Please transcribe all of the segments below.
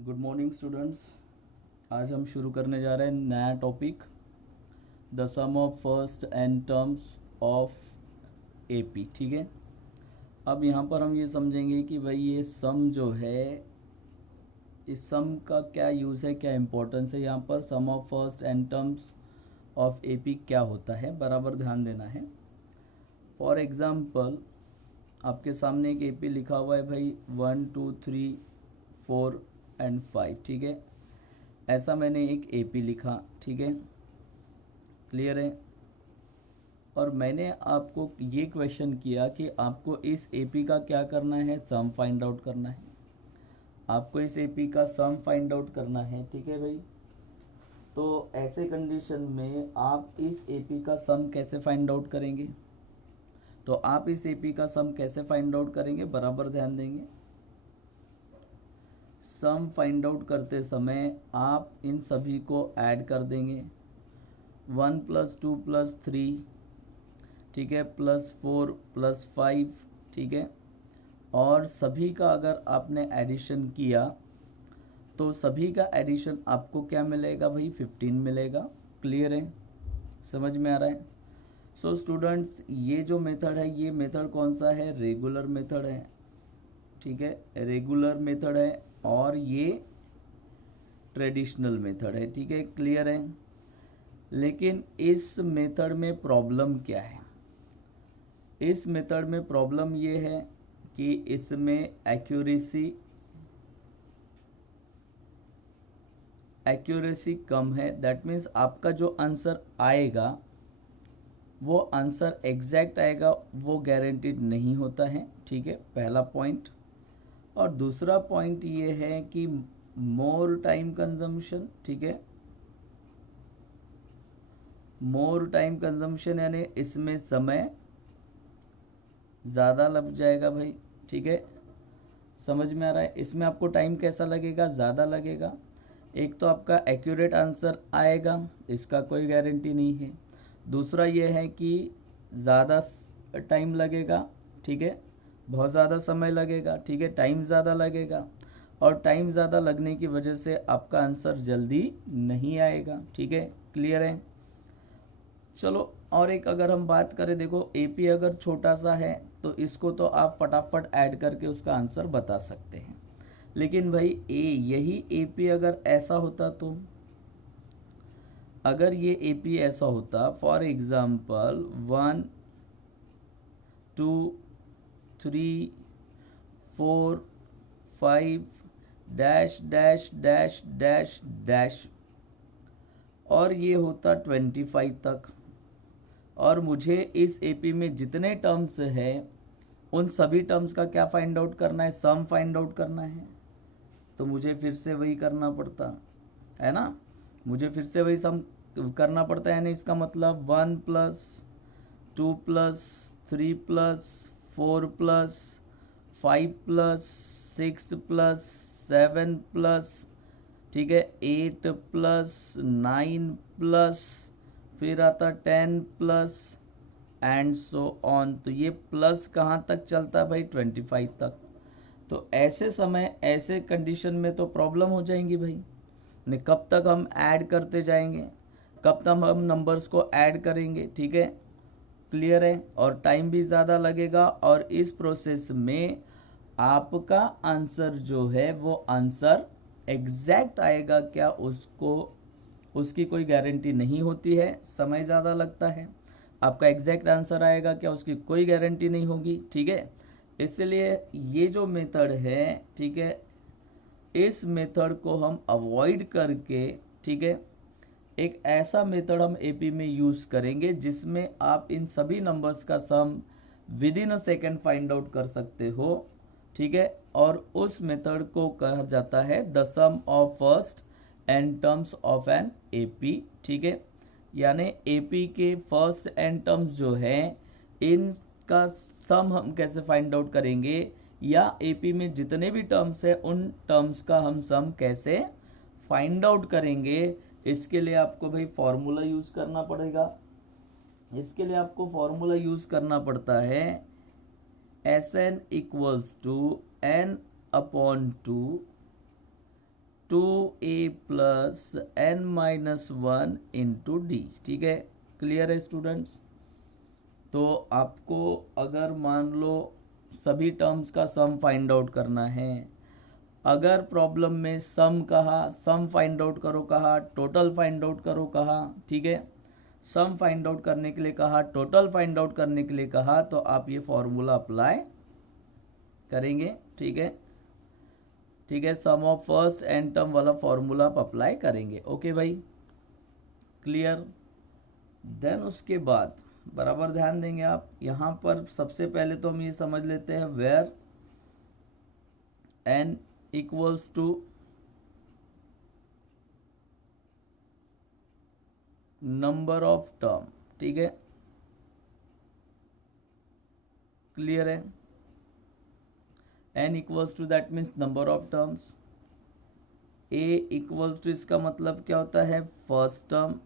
Good morning students. आज हम शुरू करने जा रहे हैं नया topic, the sum of first n terms of AP. ठीक है, अब यहाँ पर हम ये समझेंगे कि भाई ये सम जो है, इस सम का क्या यूज़ है, क्या इम्पोर्टेंस है। यहाँ पर sum of first n terms of AP क्या होता है, बराबर ध्यान देना है। फॉर एग्ज़ाम्पल आपके सामने एक एपी लिखा हुआ है भाई 1 2 3 4 एंड 5। ठीक है, ऐसा मैंने एक एपी लिखा। ठीक है, क्लियर है। और मैंने आपको ये क्वेश्चन किया कि आपको इस एपी का क्या करना है, सम फाइंड आउट करना है। आपको इस एपी का सम फाइंड आउट करना है। ठीक है भाई, तो ऐसे कंडीशन में आप इस एपी का सम कैसे फाइंड आउट करेंगे, तो आप इस एपी का सम कैसे फाइंड आउट करेंगे, बराबर ध्यान देंगे। सम फाइंड आउट करते समय आप इन सभी को ऐड कर देंगे। 1 + 2 + 3, ठीक है, +4 + 5, ठीक है। और सभी का अगर आपने एडिशन किया तो सभी का एडिशन आपको क्या मिलेगा भाई, 15 मिलेगा। क्लियर है, समझ में आ रहा है। सो स्टूडेंट्स, ये जो मेथड है, ये मेथड कौन सा है, रेगुलर मेथड है। ठीक है, रेगुलर मेथड है और ये ट्रेडिशनल मेथड है। ठीक है, क्लियर है। लेकिन इस मेथड में प्रॉब्लम क्या है, इस मेथड में प्रॉब्लम ये है कि इसमें एक्यूरेसी कम है। दैट मीन्स आपका जो आंसर आएगा वो आंसर एग्जैक्ट आएगा, वो गारंटीड नहीं होता है। ठीक है, पहला पॉइंट। और दूसरा पॉइंट ये है कि मोर टाइम कंजम्पशन। ठीक है, मोर टाइम कंजम्पशन यानी इसमें समय ज़्यादा लग जाएगा भाई। ठीक है, समझ में आ रहा है। इसमें आपको टाइम कैसा लगेगा, ज़्यादा लगेगा। एक तो आपका एक्यूरेट आंसर आएगा, इसका कोई गारंटी नहीं है। दूसरा ये है कि ज़्यादा टाइम लगेगा। ठीक है, बहुत ज़्यादा समय लगेगा। ठीक है, टाइम ज़्यादा लगेगा और टाइम ज़्यादा लगने की वजह से आपका आंसर जल्दी नहीं आएगा। ठीक है, क्लियर है। चलो, और एक अगर हम बात करें, देखो एपी अगर छोटा सा है तो इसको तो आप फटाफट ऐड करके उसका आंसर बता सकते हैं। लेकिन भाई यही एपी अगर ऐसा होता, तो अगर ये एपी ऐसा होता, for example 1 2 3 4 5 dash dash dash dash dash, और ये होता 25 तक, और मुझे इस एपी में जितने टर्म्स है उन सभी टर्म्स का क्या फाइंड आउट करना है, सम फाइंड आउट करना है। तो मुझे फिर से वही करना पड़ता है ना, मुझे फिर से वही सम करना पड़ता है। यानी इसका मतलब 1 + 2 + 3 + 4 + 5 + 6 + 7 +, ठीक है, 8 + 9 + फिर आता 10 + एंड सो ऑन। तो ये प्लस कहाँ तक चलता है भाई, 25 तक। तो ऐसे समय, ऐसे कंडीशन में तो प्रॉब्लम हो जाएंगी भाई। ने कब तक हम ऐड करते जाएंगे, कब तक हम नंबर्स को ऐड करेंगे। ठीक है, क्लियर है। और टाइम भी ज़्यादा लगेगा और इस प्रोसेस में आपका आंसर जो है वो आंसर एग्जैक्ट आएगा क्या, उसको उसकी कोई गारंटी नहीं होती है। समय ज़्यादा लगता है, आपका एग्जैक्ट आंसर आएगा क्या, उसकी कोई गारंटी नहीं होगी। ठीक है, इसलिए ये जो मेथड है, ठीक है, इस मेथड को हम अवॉइड करके, ठीक है, एक ऐसा मेथड हम एपी में यूज़ करेंगे जिसमें आप इन सभी नंबर्स का sum within a second find out कर सकते हो। ठीक है, और उस मेथड को कहा जाता है the sum of first n terms of an AP. ठीक है, यानी एपी के फर्स्ट एन टर्म्स जो है इनका सम हम कैसे फाइंड आउट करेंगे, या एपी में जितने भी टर्म्स है उन टर्म्स का हम सम कैसे फाइंड आउट करेंगे। इसके लिए आपको भाई फॉर्मूला यूज़ करना पड़ेगा। इसके लिए आपको फॉर्मूला यूज़ करना पड़ता है Sn = n/2 2a plus n minus 1 into D. ठीक है, क्लियर है स्टूडेंट्स? तो आपको अगर मान लो सभी टर्म्स का सम फाइंड आउट करना है, अगर प्रॉब्लम में सम कहा, सम फाइंड आउट करो कहा, टोटल फाइंड आउट करो कहा, ठीक है, सम फाइंड आउट करने के लिए कहा, टोटल फाइंड आउट करने के लिए कहा, तो आप ये फॉर्मूला अप्लाई करेंगे। ठीक है, ठीक है, sum of first N term वाला फॉर्मूला आप अप्लाई करेंगे। ओके भाई, क्लियर? देन उसके बाद बराबर ध्यान देंगे आप यहाँ पर। सबसे पहले तो हम ये समझ लेते हैं where n equals to number of term. ठीक है, क्लियर है? n equals to that means number of terms. a equals to इसका मतलब क्या होता है? First term.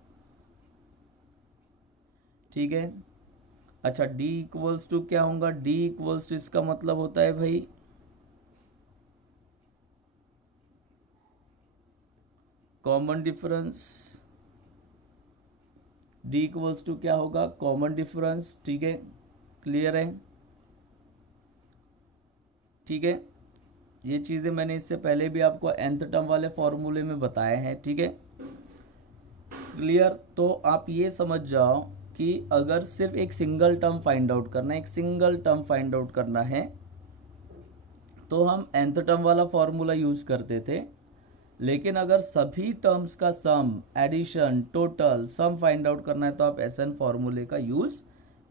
ठीक है, अच्छा d इक्वल्स टू क्या होगा? d इक्वल्स टू इसका मतलब होता है भाई common difference. d equals to क्या होगा? Common difference. ठीक है, क्लियर है? ठीक है, ये चीज़ें मैंने इससे पहले भी आपको nth टर्म वाले फॉर्मूले में बताए हैं। ठीक है, क्लियर? तो आप ये समझ जाओ कि अगर सिर्फ एक सिंगल टर्म फाइंड आउट करना है, एक सिंगल टर्म फाइंड आउट करना है, तो हम nth टर्म वाला फॉर्मूला यूज करते थे। लेकिन अगर सभी टर्म्स का sum, addition, total, sum find out करना है तो आप SN फॉर्मूले का यूज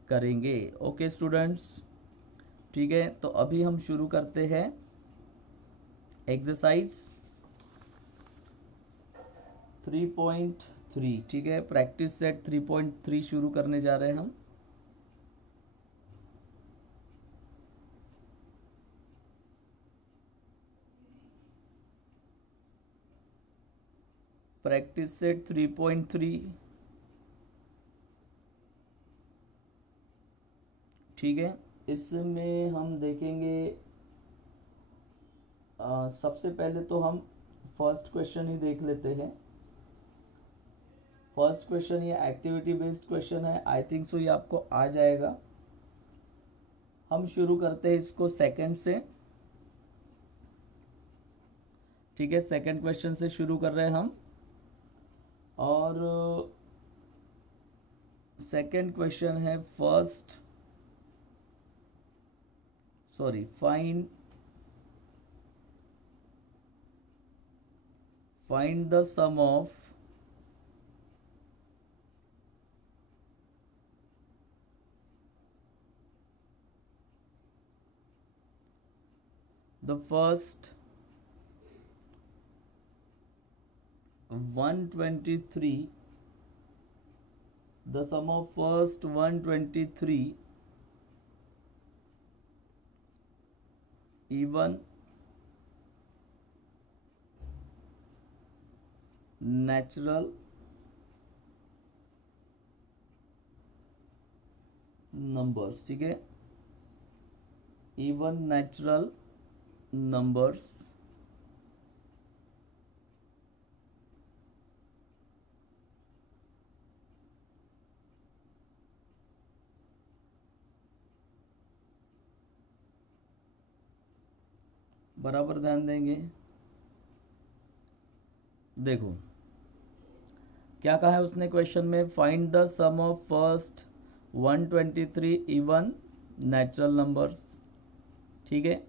करेंगे। ओके स्टूडेंट्स, ठीक है, तो अभी हम शुरू करते हैं एक्सरसाइज 3.3। ठीक है, प्रैक्टिस सेट 3.3 शुरू करने जा रहे हैं हम। Practice set 3.3। ठीक है, इसमें हम देखेंगे सबसे पहले तो हम फर्स्ट क्वेश्चन ही देख लेते हैं। फर्स्ट क्वेश्चन ये एक्टिविटी बेस्ड क्वेश्चन है, आई थिंक सो ये आपको आ जाएगा। हम शुरू करते हैं इसको सेकंड से। ठीक है, सेकंड क्वेश्चन से शुरू कर रहे हैं हम। और सेकंड क्वेश्चन है find the sum of the first 123, the sum of first 123 even natural numbers। ठीक है, even natural numbers बराबर ध्यान देंगे। देखो क्या कहा है उसने क्वेश्चन में, find the sum of first 123 even natural numbers. ठीक है,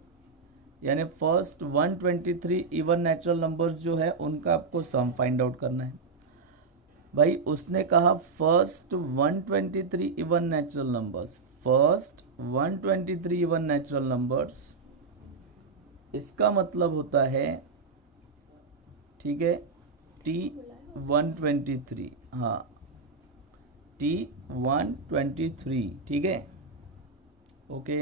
यानी फर्स्ट 123 इवन नेचुरल नंबर्स जो है उनका आपको सम फाइंड आउट करना है। भाई उसने कहा first 123 even natural numbers, first 123 even natural numbers, इसका मतलब होता है, ठीक है, T123, हाँ T123। ठीक है, ओके।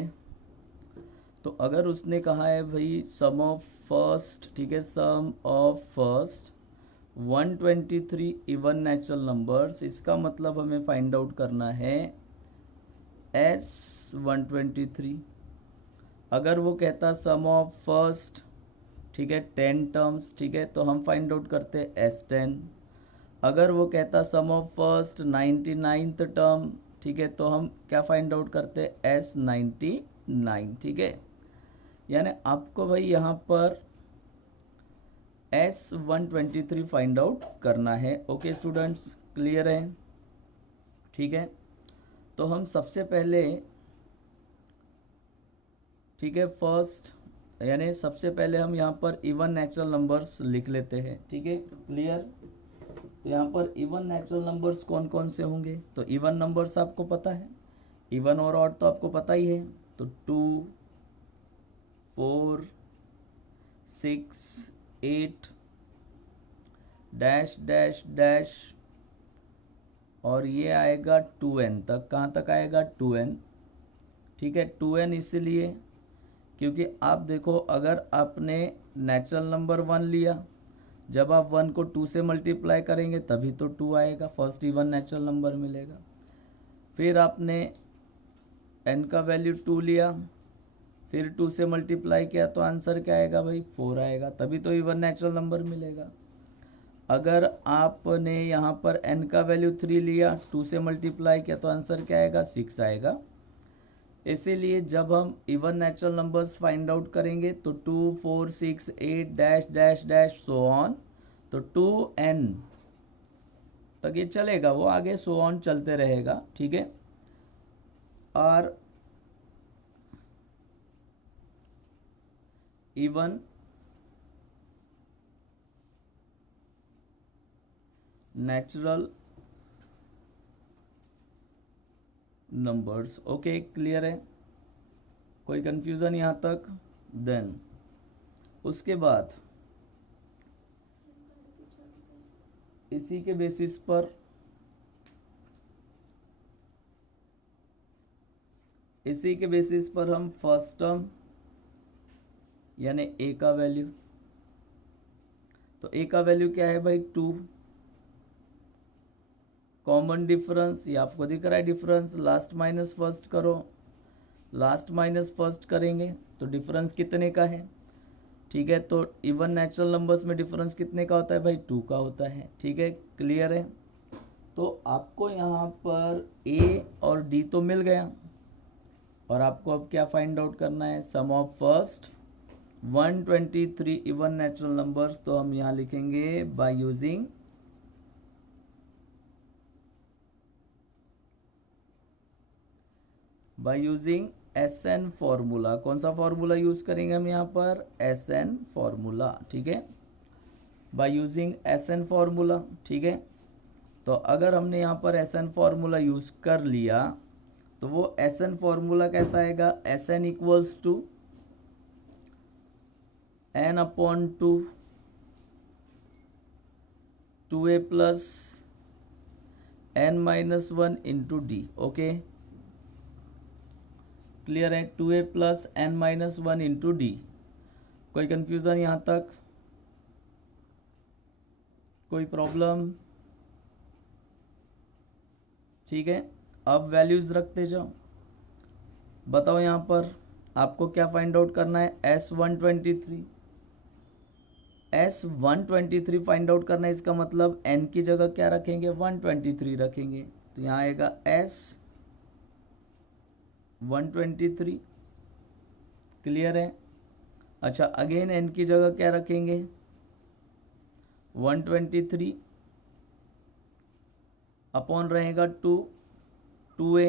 तो अगर उसने कहा है भाई सम ऑफ फर्स्ट, ठीक है, sum of first 123 even natural numbers, इसका मतलब हमें फाइंड आउट करना है S123। अगर वो कहता सम ऑफ फर्स्ट ठीक है 10 टर्म्स, ठीक है, तो हम फाइंड आउट करते हैं S10। अगर वो कहता सम ऑफ फर्स्ट 99th टर्म, ठीक है, तो हम क्या फाइंड आउट करते हैं S99, ठीक है। यानी आपको भाई यहाँ पर S123 फाइंड आउट करना है। ओके स्टूडेंट्स, क्लियर है, ठीक है। तो हम सबसे पहले, ठीक है, फर्स्ट यानी सबसे पहले हम यहाँ पर इवन नेचुरल नंबर्स लिख लेते हैं, ठीक है, क्लियर। तो यहाँ पर इवन नेचुरल नंबर्स कौन कौन से होंगे, तो इवन नंबर्स आपको पता है, इवन और ऑड तो आपको पता ही है। तो 2, 4, 6, 8 डैश डैश डैश, और ये आएगा 2n तक। कहाँ तक आएगा 2n, ठीक है। 2n इसीलिए क्योंकि आप देखो, अगर आपने नेचुरल नंबर 1 लिया, जब आप 1 को 2 से मल्टीप्लाई करेंगे तभी तो 2 आएगा, फर्स्ट इवन नेचुरल नंबर मिलेगा। फिर आपने n का वैल्यू 2 लिया, फिर 2 से मल्टीप्लाई किया तो आंसर क्या आएगा भाई 4 आएगा, तभी तो इवन नेचुरल नंबर मिलेगा। अगर आपने यहाँ पर n का वैल्यू 3 लिया, 2 से मल्टीप्लाई किया तो आंसर क्या आएगा 6 आएगा। इसीलिए जब हम even natural numbers find out करेंगे तो 2, 4, 6, 8 dash dash dash so on, तो 2n तक ये चलेगा, वो आगे सो ऑन चलते रहेगा, ठीक है। और even natural numbers, okay clear है, कोई कंफ्यूजन यहाँ तक। देन उसके बाद इसी के बेसिस पर हम फर्स्ट टर्म यानी a का वैल्यू, तो a का वैल्यू क्या है भाई 2, कॉमन डिफरेंस ये आपको दिख रहा है डिफरेंस, लास्ट माइनस फर्स्ट करो, लास्ट माइनस फर्स्ट करेंगे तो डिफरेंस कितने का है, ठीक है। तो इवन नेचुरल नंबर्स में डिफरेंस कितने का होता है भाई 2 का होता है, ठीक है, क्लियर है। तो आपको यहाँ पर a और d तो मिल गया, और आपको अब क्या फाइंड आउट करना है, sum of first 123 even natural numbers. तो हम यहाँ लिखेंगे बाय यूजिंग SN फॉर्मूला। कौन सा फॉर्मूला यूज करेंगे हम यहाँ पर, SN फॉर्मूला, ठीक है, बाय यूजिंग SN फॉर्मूला, ठीक है। तो अगर हमने यहाँ पर SN फॉर्मूला यूज कर लिया तो वो SN फॉर्मूला कैसा आएगा, SN equals to n upon 2a plus n minus 1 into d, okay clear है, 2a plus n minus 1 into d. कोई कंफ्यूजन यहाँ तक, कोई प्रॉब्लम, ठीक है। अब वैल्यूज रखते जाओ, बताओ यहाँ पर आपको क्या फाइंड आउट करना है, S123 फाइंड आउट करना है। इसका मतलब n की जगह क्या रखेंगे 123 रखेंगे, तो यहाँ आएगा S123, क्लियर है। अच्छा अगेन n की जगह क्या रखेंगे 123 अपॉन रहेगा 2a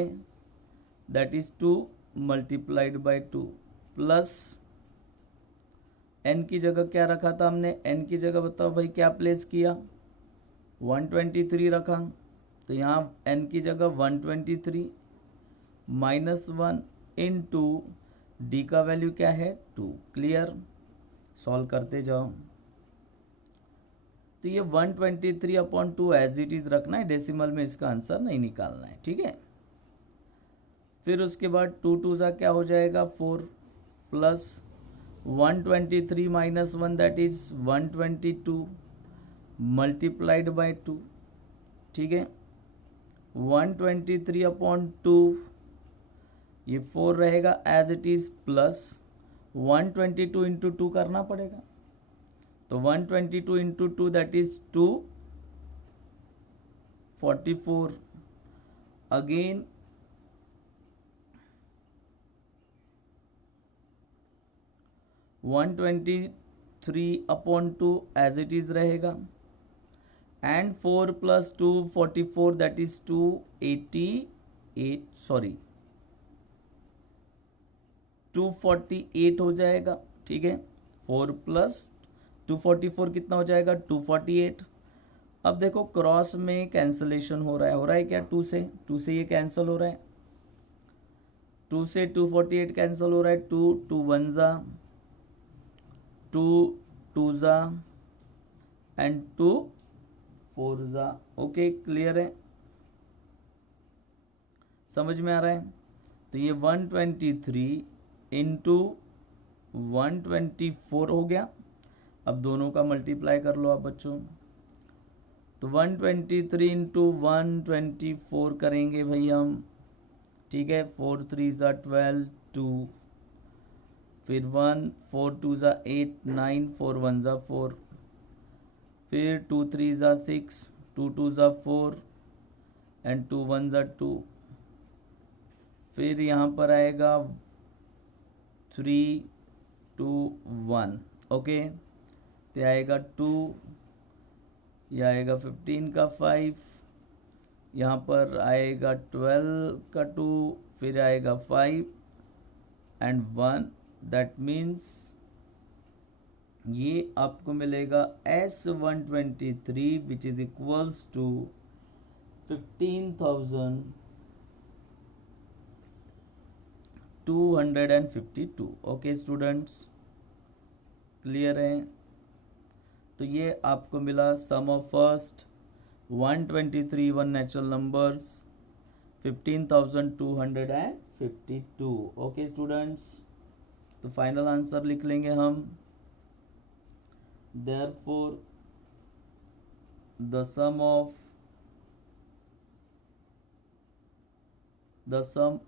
that is 2 multiplied by 2 plus n की जगह क्या रखा था हमने, n की जगह बताओ भाई क्या प्लेस किया 123 रखा, तो यहाँ n की जगह 123 माइनस 1 इंटू डी का वैल्यू क्या है 2, क्लियर। सॉल्व करते जाओ, तो ये 123 अपॉन 2 एज इट इज रखना है, डेसिमल में इसका आंसर नहीं निकालना है, ठीक है। फिर उसके बाद 2 2 सा क्या हो जाएगा 4 plus 123 minus 1 that is 122 multiplied by 2, ठीक है। 123 अपॉन 2 ये 4 रहेगा as it is plus 122 into 2 करना पड़ेगा, तो 122 into 2 that is 244. Again 123 upon 2 as it is रहेगा, एंड 4 प्लस 2 44 दैट इज 248 हो जाएगा. ठीक है, 4 प्लस 244 कितना हो जाएगा 248. अब देखो क्रॉस में कैंसलेशन हो रहा है क्या, 2 से ये कैंसिल हो रहा है, 2 से 248 कैंसिल हो रहा है, 2 1 जा, 2 2 जा एंड 2 4 जा. ओके, क्लियर है, समझ में आ रहा है. तो ये 123 इंटू 124 हो गया. अब दोनों का मल्टीप्लाई कर लो आप बच्चों. तो 123 इंटू 124 करेंगे भाई हम. ठीक है, 4 3 जा 12, 2, फिर 1 4 2 जा 8 9, 4 1 जा 4, फिर 2 3 जा 6, 2 2 जा 4 एंड 2 1 जा 2. फिर यहाँ पर आएगा 3 2 1. ओके, तो आएगा 2, यह आएगा 15 का 5, यहाँ पर आएगा 12 का 2, फिर आएगा 5 एंड 1. दैट मीन्स ये आपको मिलेगा S123 which is equals to 15,252. Okay students, clear है. तो ये आपको मिला sum of first 123 one natural numbers 15,252. Okay students, तो फाइनल आंसर लिख लेंगे हम. Therefore, the sum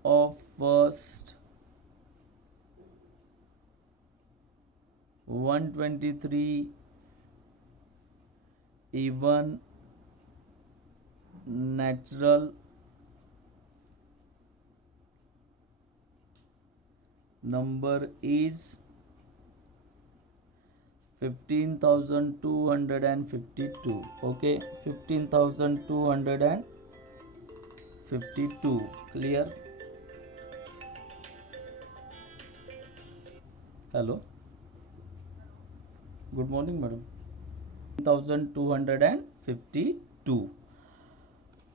of first 123 even natural number is 15,252. okay, 15,252. clear. hello, good morning madam. 15,252.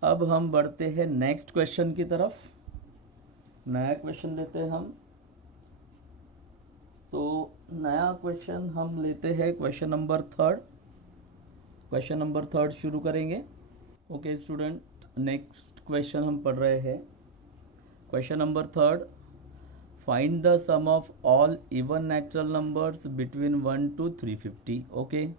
अब हम बढ़ते हैं नेक्स्ट क्वेश्चन की तरफ. नया क्वेश्चन लेते हैं हम. तो नया क्वेश्चन हम लेते हैं क्वेश्चन नंबर 3. क्वेश्चन नंबर 3 शुरू करेंगे. ओके स्टूडेंट, नेक्स्ट क्वेश्चन हम पढ़ रहे हैं. Question number 3, find the sum of all even natural numbers between 1 to 350. Okay,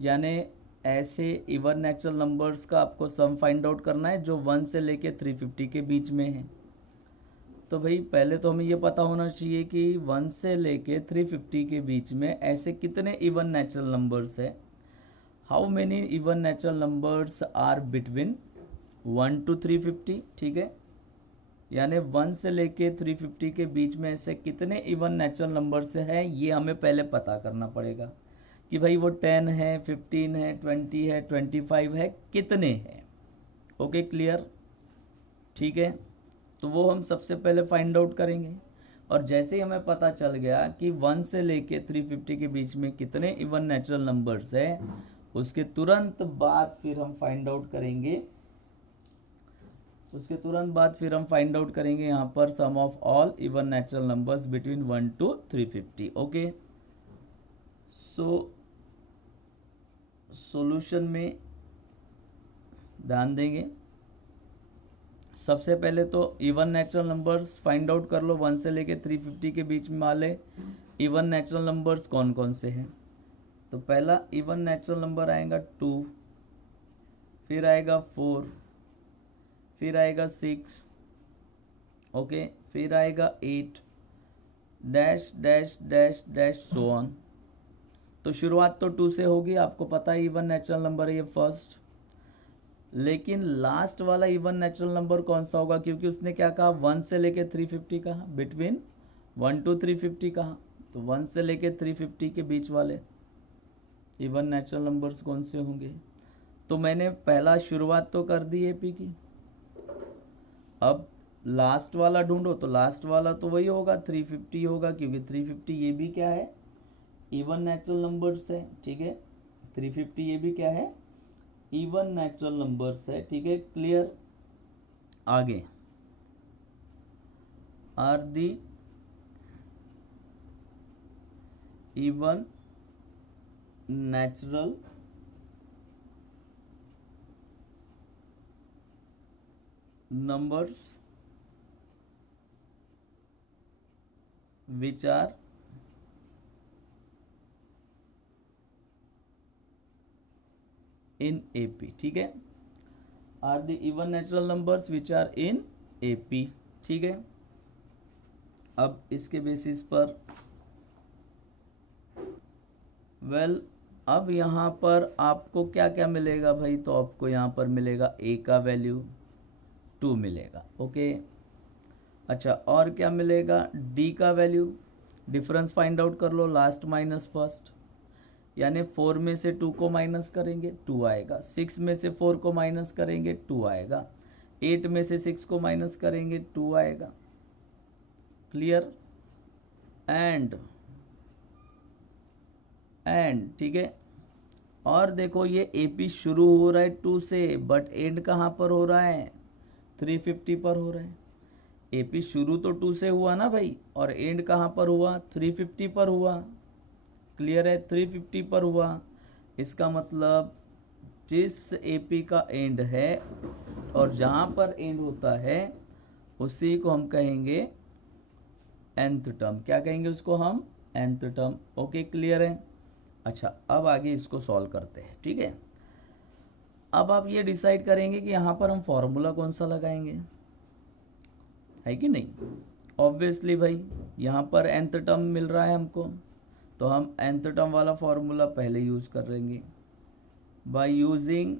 यानी ऐसे इवन नेचुरल नंबर्स का आपको सम फाइंड आउट करना है जो 1 से लेके 350 के बीच में है. तो भाई पहले तो हमें ये पता होना चाहिए कि 1 से लेके 350 के बीच में ऐसे कितने इवन नेचुरल नंबर्स है. How many even natural numbers are between 1 to 350. ठीक है, यानी 1 से लेके 350 के बीच में ऐसे कितने इवन नेचुरल नंबर्स है, ये हमें पहले पता करना पड़ेगा कि भाई वो 10 है, 15 है, 20 है, 25 है, कितने हैं. Okay, clear. ठीक है, तो वो हम सबसे पहले फाइंड आउट करेंगे. और जैसे ही हमें पता चल गया कि 1 से लेके 350 के बीच में कितने इवन नेचुरल नंबर्स है, उसके तुरंत बाद फिर हम फाइंड आउट करेंगे यहाँ पर sum of all even natural numbers between 1 to 350. Okay, so solution में ध्यान देंगे. सबसे पहले तो even natural numbers find out कर लो. 1 से लेके 350 के बीच में वाले इवन नेचुरल नंबर्स कौन कौन से हैं. तो पहला इवन नेचुरल नंबर आएगा 2, फिर आएगा 4, फिर आएगा 6, ओके, फिर आएगा 8 dash dash dash dash so on. तो शुरुआत तो 2 से होगी, आपको पता है इवन नेचुरल नंबर है ये फर्स्ट। लेकिन लास्ट वाला इवन नेचुरल नंबर कौन सा होगा, क्योंकि उसने क्या कहा 1 से लेके 350 कहा, बिटवीन 1 to 350 कहा, तो 1 से लेके 350 के बीच वाले इवन नेचुरल नंबर्स कौन से होंगे। तो मैंने पहला शुरुआत तो कर दी एपी की, अब लास्ट वाला ढूंढो, तो लास्ट वाला तो वही होगा 350 होगा, क्योंकि 350 ये भी क्या है इवन नेचुरल नंबर्स है, ठीक है। 350 ये भी क्या है इवन नेचुरल नंबर्स है, ठीक है, क्लियर। आगे are the even natural numbers which are in AP, ठीक है, are the even natural numbers which are in AP, ठीक है। अब इसके बेसिस पर अब यहाँ पर आपको क्या क्या मिलेगा भाई, तो आपको यहाँ पर मिलेगा a का वैल्यू 2 मिलेगा, ओके। अच्छा और क्या मिलेगा, d का वैल्यू, डिफरेंस फाइंड आउट कर लो, लास्ट माइनस फर्स्ट, यानी 4 में से 2 को माइनस करेंगे 2 आएगा, 6 में से 4 को माइनस करेंगे 2 आएगा, 8 में से 6 को माइनस करेंगे 2 आएगा, क्लियर। एंड ठीक है। और देखो ये एपी शुरू हो रहा है 2 से, बट एंड कहाँ पर हो रहा है 350 पर हो रहा है। एपी शुरू तो 2 से हुआ ना भाई, और एंड कहाँ पर हुआ 350 पर हुआ, क्लियर है, 350 पर हुआ। इसका मतलब जिस एपी का एंड है और जहाँ पर एंड होता है उसी को हम कहेंगे nth टर्म, क्या कहेंगे उसको हम nth टर्म, ओके क्लियर है। अच्छा अब आगे इसको सॉल्व करते हैं, ठीक है। अब आप ये डिसाइड करेंगे कि यहाँ पर हम फॉर्मूला कौन सा लगाएंगे, है कि नहीं। ऑब्वियसली भाई यहाँ पर nth टर्म मिल रहा है हमको, तो हम nth टर्म वाला फॉर्मूला पहले यूज कर लेंगे। By using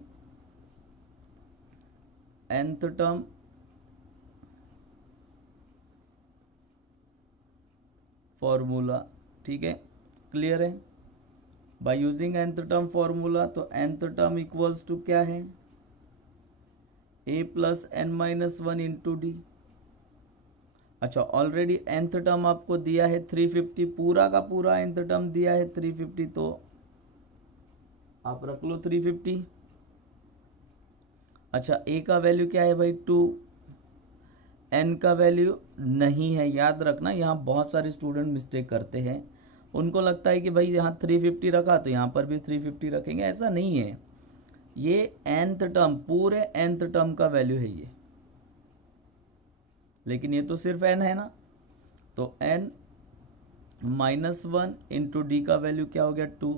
nth term formula, ठीक है, क्लियर है। By using nth term formula, तो nth टर्म इक्वल्स टू क्या है a plus n minus 1 into D. अच्छा ऑलरेडी nth टर्म आपको दिया है 350, पूरा का पूरा nth टर्म दिया है 350, तो आप रख लो 350। अच्छा a का वैल्यू क्या है भाई 2, n का वैल्यू नहीं है, याद रखना यहाँ बहुत सारे स्टूडेंट मिस्टेक करते हैं, उनको लगता है कि भाई यहाँ 350 रखा तो यहाँ पर भी 350 रखेंगे, ऐसा नहीं है। ये nth टर्म, पूरे nth टर्म का वैल्यू है ये, लेकिन ये तो सिर्फ n है ना, तो n माइनस 1 इंटू डी का वैल्यू क्या हो गया 2,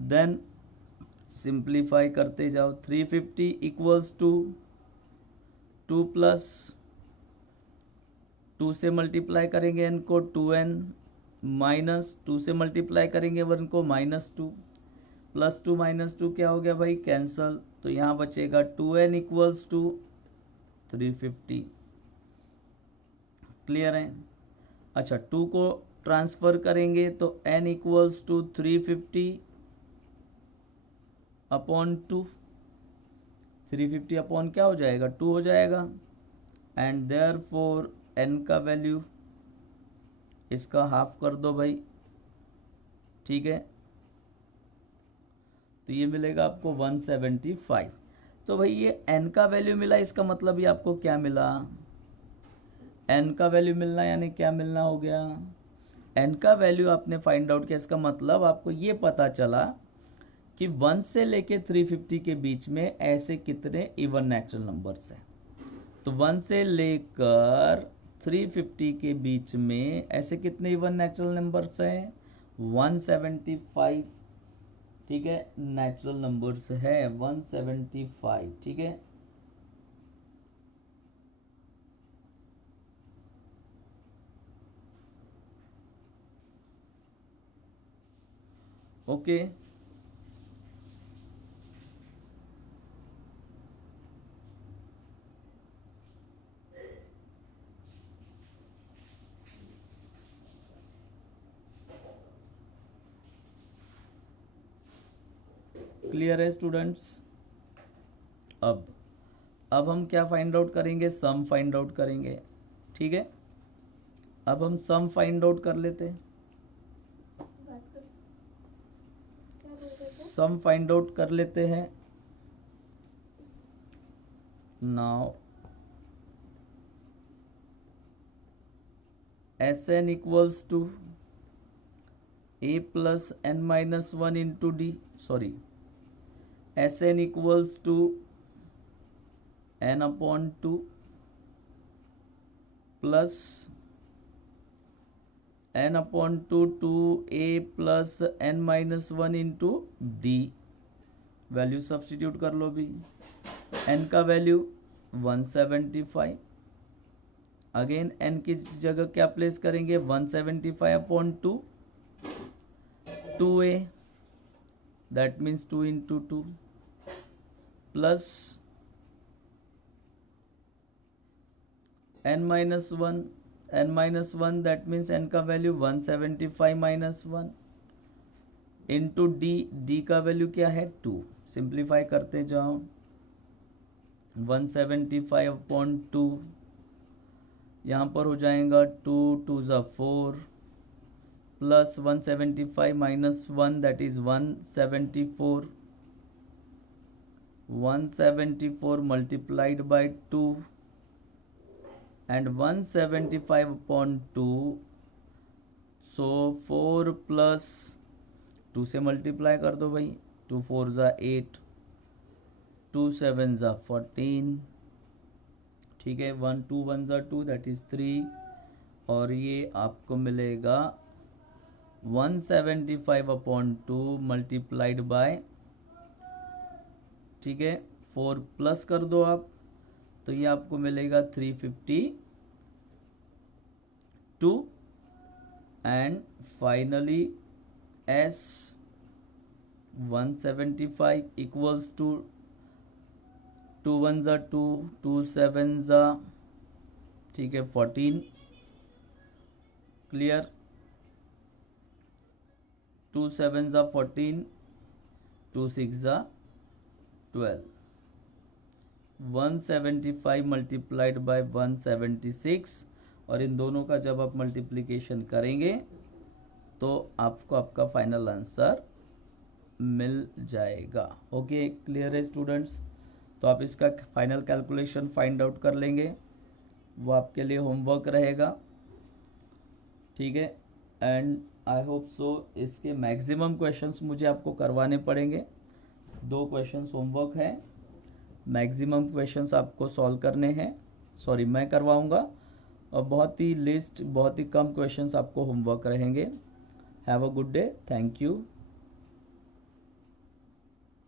देन सिंप्लीफाई करते जाओ, 350 इक्वल्स टू 2 प्लस 2 से मल्टीप्लाई करेंगे n को 2n, माइनस 2 से मल्टीप्लाई करेंगे 1 को माइनस 2, प्लस 2 माइनस 2 क्या हो गया भाई कैंसल, तो यहाँ बचेगा 2n इक्वल्स टू 350, क्लियर है। अच्छा 2 को ट्रांसफर करेंगे तो n equals to 350 upon 2, 350 upon क्या हो जाएगा 2 हो जाएगा, एंड देयरफॉर n का वैल्यू इसका हाफ कर दो भाई, ठीक है, तो ये मिलेगा आपको 175। तो भाई ये n का वैल्यू मिला, इसका मतलब ये आपको क्या मिला, n का वैल्यू मिलना यानी क्या मिलना हो गया, n का वैल्यू आपने फाइंड आउट किया, इसका मतलब आपको ये पता चला कि 1 से लेके 350 के बीच में ऐसे कितने इवन नेचुरल नंबर्स हैं। तो 1 से लेकर 350 के बीच में ऐसे कितने इवन नेचुरल नंबर्स हैं 175, ठीक है, नेचुरल नंबर्स है 175, ठीक है। ओके। क्लियर है स्टूडेंट्स? अब हम क्या फाइंड आउट करेंगे? सम फाइंड आउट करेंगे। ठीक है, अब हम सम फाइंड आउट कर लेते हैं। सम फाइंड आउट कर लेते हैं। Now Sn equals to a plus n minus 1 into d, sorry, Sn equals to n upon 2 plus n upon 2 two a plus n minus 1 into d. Value substitute कर लो भी। n का value 175, again n की जगह क्या place करेंगे? 175 upon 2, 2a, that means 2 into 2 plus n minus 1 that means n का value 175 minus 1 into D का वैल्यू क्या है? 2। सिंप्लीफाई करते जाओ। 175 अपॉन 2, यहाँ पर हो जाएगा 2 2 ज़ा 4 plus 175 minus 1 that is 174, 174 multiplied by 2 and 175 upon 2, so 4 plus 2 से मल्टीप्लाई कर दो भाई। 2 4 ज़ा 8, 2 7 ज़ा 14, ठीक है। 1 2 1 ज़ा 2 दैट इज 3, और ये आपको मिलेगा 175 अपॉन 2 मल्टीप्लाइड बाय, ठीक है, 4 प्लस कर दो आप, तो ये आपको मिलेगा 352 and finally S 175 equals to 2 1 ज़ा 2, 2 7 ज़ा, ठीक है, 14। क्लियर? 2 7 ज़ा 14, 2 6 ज़ा 12, 175 मल्टीप्लाइड बाय 176, और इन दोनों का जब आप मल्टीप्लिकेशन करेंगे तो आपको आपका फाइनल आंसर मिल जाएगा। ओके, क्लियर है स्टूडेंट्स? तो आप इसका फाइनल कैलकुलेशन फाइंड आउट कर लेंगे, वो आपके लिए होमवर्क रहेगा। ठीक है, एंड आई होप सो इसके मैक्सिमम क्वेश्चंस मुझे आपको करवाने पड़ेंगे। 2 क्वेश्चंस होमवर्क है, मैक्सिमम क्वेश्चंस आपको सॉल्व करने हैं, सॉरी मैं करवाऊंगा, और बहुत ही कम क्वेश्चंस आपको होमवर्क रहेंगे। Have a good day, thank you.